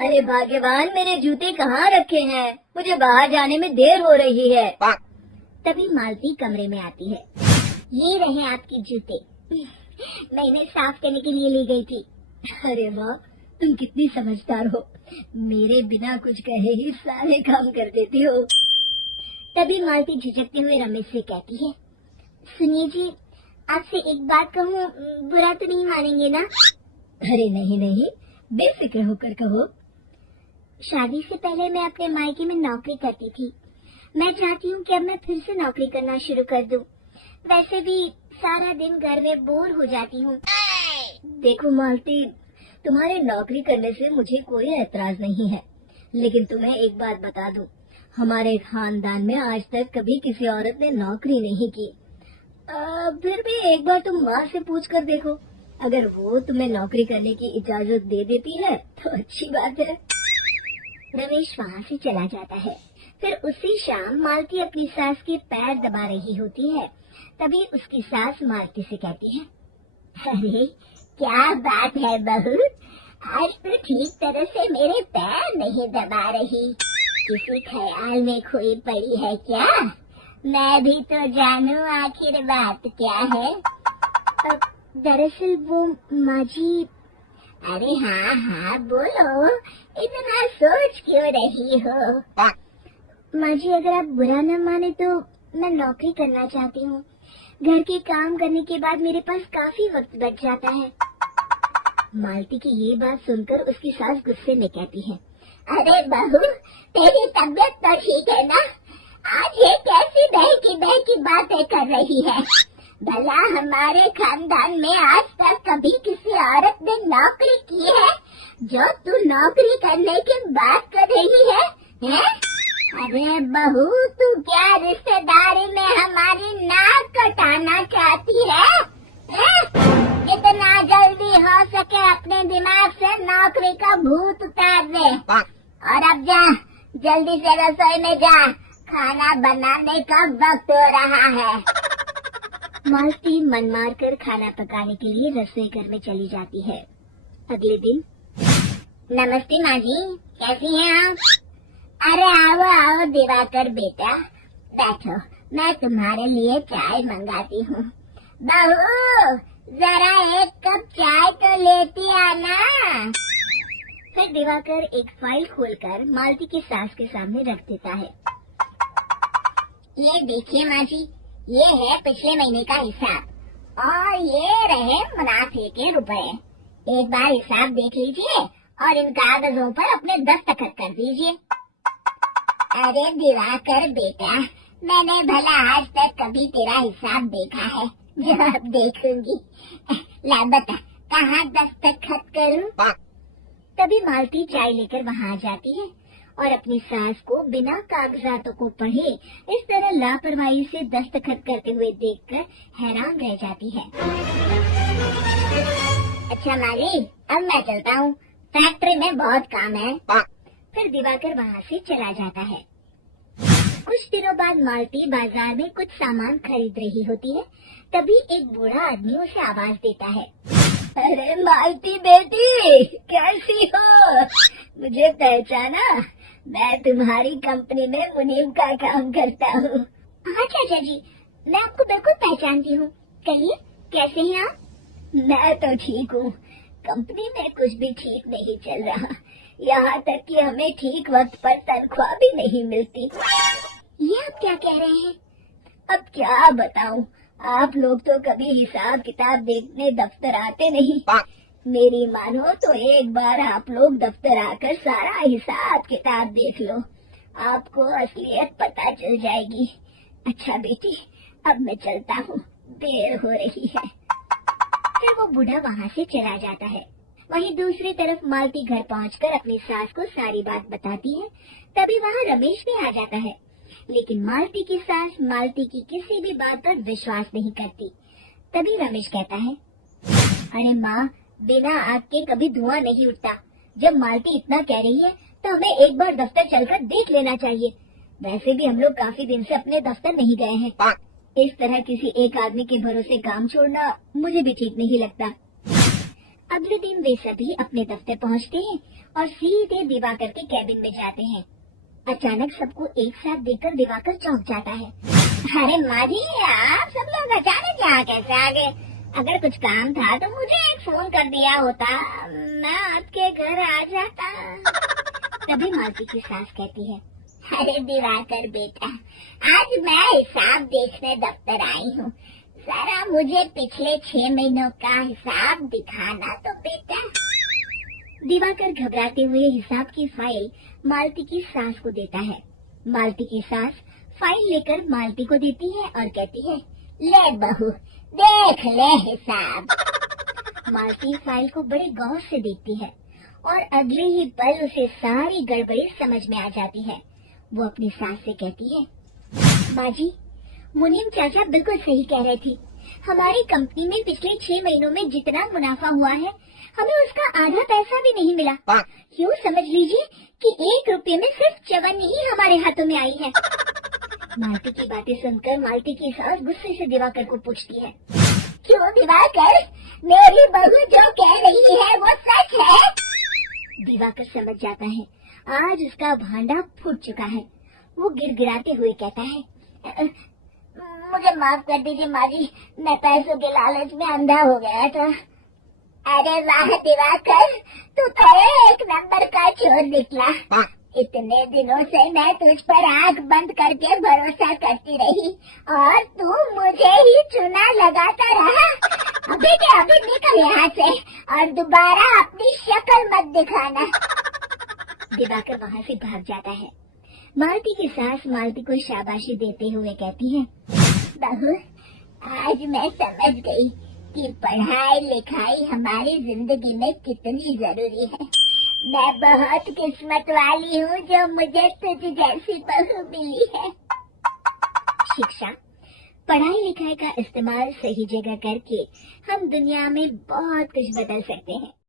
अरे भाग्यवान, मेरे जूते कहाँ रखे हैं? मुझे बाहर जाने में देर हो रही है। तभी मालती कमरे में आती है। ये रहे आपके जूते। मैं इन्हें साफ करने के लिए ले गई थी। अरे वाह, तुम कितनी समझदार हो। मेरे बिना कुछ कहे ही सारे काम कर देती हो। तभी मालती झिझकते हुए रमेश से कहती है, सुनिए जी, आपसे एक बात कहूँ, बुरा तो नहीं मानेंगे ना? अरे नहीं नहीं, बेफिक्र होकर कहो। शादी से पहले मैं अपने मायके में नौकरी करती थी। मैं चाहती हूँ कि अब मैं फिर से नौकरी करना शुरू कर दूँ। वैसे भी सारा दिन घर में बोर हो जाती हूँ। देखो मालती, तुम्हारे नौकरी करने से मुझे कोई ऐतराज नहीं है, लेकिन तुम्हें एक बात बता दूं, हमारे खानदान में आज तक कभी किसी औरत ने नौकरी नहीं की। फिर भी एक बार तुम माँ से पूछ कर देखो, अगर वो तुम्हें नौकरी करने की इजाजत दे देती है तो अच्छी बात है। रमेश वहाँ से चला जाता है। फिर उसी शाम मालती अपनी सास के पैर दबा रही होती है। तभी उसकी सास मालती से कहती है, अरे क्या बात है बहू, आज तो ठीक तरह से मेरे पैर नहीं दबा रही। किसी ख्याल में खोई पड़ी है क्या? मैं भी तो जानूं आखिर बात क्या है। दरअसल वो माँ जी। अरे हाँ हाँ बोलो, इतना सोच क्यों रही हो? माँ जी, अगर आप बुरा न माने तो मैं नौकरी करना चाहती हूँ। घर के काम करने के बाद मेरे पास काफी वक्त बच जाता है। मालती की ये बात सुनकर उसकी सास गुस्से में कहती है, अरे बहू, तेरी तबीयत तो ठीक है ना? आज ये कैसी बहकी बहकी बातें कर रही है? भला हमारे खानदान में आज तक कभी किसी औरत ने नौकरी की है जो तू नौकरी करने की बात कर रही है? अरे बहू, तू क्या रिश्तेदारी में हमारी नाक कटाना चाहती है? जितना जल्दी हो सके अपने दिमाग से नौकरी का भूत उतार दे। और अब जा, जल्दी से रसोई में जा, खाना बनाने का वक्त हो रहा है। मालती मन मार कर खाना पकाने के लिए रसोई घर में चली जाती है। अगले दिन। नमस्ते माँ जी, कैसी हैं आप? अरे आओ आओ दिवाकर बेटा, बैठो, मैं तुम्हारे लिए चाय मंगाती हूँ। बहू, जरा एक कप चाय तो लेती आना। फिर दिवाकर एक फाइल खोलकर मालती की सास के सामने रख देता है। ये देखिए माँ जी, ये है पिछले महीने का हिसाब और ये रहे मुनाफे के रुपए। एक बार हिसाब देख लीजिए और इन कागजों पर अपने दस्तखत कर दीजिए। अरे दिवाकर बेटा, मैंने भला आज तक कभी तेरा हिसाब देखा है जो अब देखूंगी? ला बता, कहाँ दस्तखत करूं? तभी मालती चाय लेकर वहाँ आ जाती है और अपनी सास को बिना कागजातों को पढ़े इस तरह लापरवाही से दस्तखत करते हुए देखकर हैरान रह जाती है। अच्छा माली, अब मैं चलता हूँ, फैक्ट्री में बहुत काम है। फिर दिवाकर वहाँ से चला जाता है। कुछ दिनों बाद मालती बाजार में कुछ सामान खरीद रही होती है। तभी एक बूढ़ा आदमी उसे आवाज देता है, अरे मालती बेटी, कैसी हो? मुझे पहचाना? मैं तुम्हारी कंपनी में मुनीम का काम करता हूँ। हाँ चाचा जी, मैं आपको बिल्कुल पहचानती हूँ। कहिए, कैसे हैं आप? मैं तो ठीक हूँ, कंपनी में कुछ भी ठीक नहीं चल रहा, यहाँ तक कि हमें ठीक वक्त पर तनख्वाह भी नहीं मिलती। ये आप क्या कह रहे हैं? अब क्या बताऊँ, आप लोग तो कभी हिसाब किताब देखने दफ्तर आते नहीं। मेरी मानो तो एक बार आप लोग दफ्तर आकर सारा हिसाब किताब देख लो, आपको असलियत पता चल जाएगी। अच्छा बेटी, अब मैं चलता हूँ, देर हो रही है। फिर वो बूढ़ा वहाँ से चला जाता है। वहीं दूसरी तरफ मालती घर पहुँचकर अपनी सास को सारी बात बताती है। तभी वहाँ रमेश भी आ जाता है, लेकिन मालती की सास मालती की किसी भी बात पर विश्वास नहीं करती। तभी रमेश कहता है, अरे माँ, बिना आग के कभी धुआं नहीं उठता। जब मालती इतना कह रही है तो हमें एक बार दफ्तर चलकर देख लेना चाहिए। वैसे भी हम लोग काफी दिन से अपने दफ्तर नहीं गए हैं। इस तरह किसी एक आदमी के भरोसे काम छोड़ना मुझे भी ठीक नहीं लगता। अगले दिन वे सभी अपने दफ्तर पहुंचते हैं और सीधे दिवाकर के कैबिन में जाते हैं। अचानक सबको एक साथ देखकर दिवाकर चौंक जाता है। अरे माँ जी, आप सब लोग अचानक यहाँ कैसे आ गए? अगर कुछ काम था तो मुझे एक फोन कर दिया होता, मैं आपके घर आ जाता। तभी मालती की सास कहती है, अरे दिवाकर बेटा, आज मैं हिसाब देखने दफ्तर आई हूँ। जरा मुझे पिछले 6 महीनों का हिसाब दिखाना तो बेटा। दिवाकर घबराते हुए हिसाब की फाइल मालती की सास को देता है। मालती की सास फाइल लेकर मालती को देती है और कहती है, ले बहू, देख ले हिसाब। मालती फाइल को बड़े गौर से देखती है और अगले ही पल उसे सारी गड़बड़ी समझ में आ जाती है। वो अपनी सास से कहती है, माँ जी, मुनीम चाचा बिल्कुल सही कह रहे थे। हमारी कंपनी में पिछले 6 महीनों में जितना मुनाफा हुआ है, हमें उसका आधा पैसा भी नहीं मिला। यूँ समझ लीजिए कि 1 रुपये में सिर्फ चवन्नी ही हमारे हाथों में आई है। मालती की बातें सुनकर मालती की सास गुस्से से दिवाकर को पूछती है, क्यों दिवाकर, मेरी बहू जो कह रही है वो सच है? दिवाकर समझ जाता है आज उसका भांडा फूट चुका है। वो गिड़गिड़ाते हुए कहता है, मुझे माफ कर दीजिए माँ जी, मैं पैसों के लालच में अंधा हो गया था। अरे वाह दिवाकर, तू तो एक नंबर का चोर निकला। इतने दिनों से मैं तुझ पर आंख बंद करके भरोसा करती रही और तू मुझे ही चुना लगाता रहा। अभी के अभी निकल यहाँ से और दोबारा अपनी शक्ल मत दिखाना। दिवाकर वहाँ से भाग जाता है। मालती की सास मालती को शाबाशी देते हुए कहती है, बहू, आज मैं समझ गई कि पढ़ाई लिखाई हमारी जिंदगी में कितनी जरूरी है। मैं बहुत किस्मत वाली हूँ जो मुझे तुझ जैसी बहू मिली है। शिक्षा, पढ़ाई लिखाई का इस्तेमाल सही जगह करके हम दुनिया में बहुत कुछ बदल सकते हैं।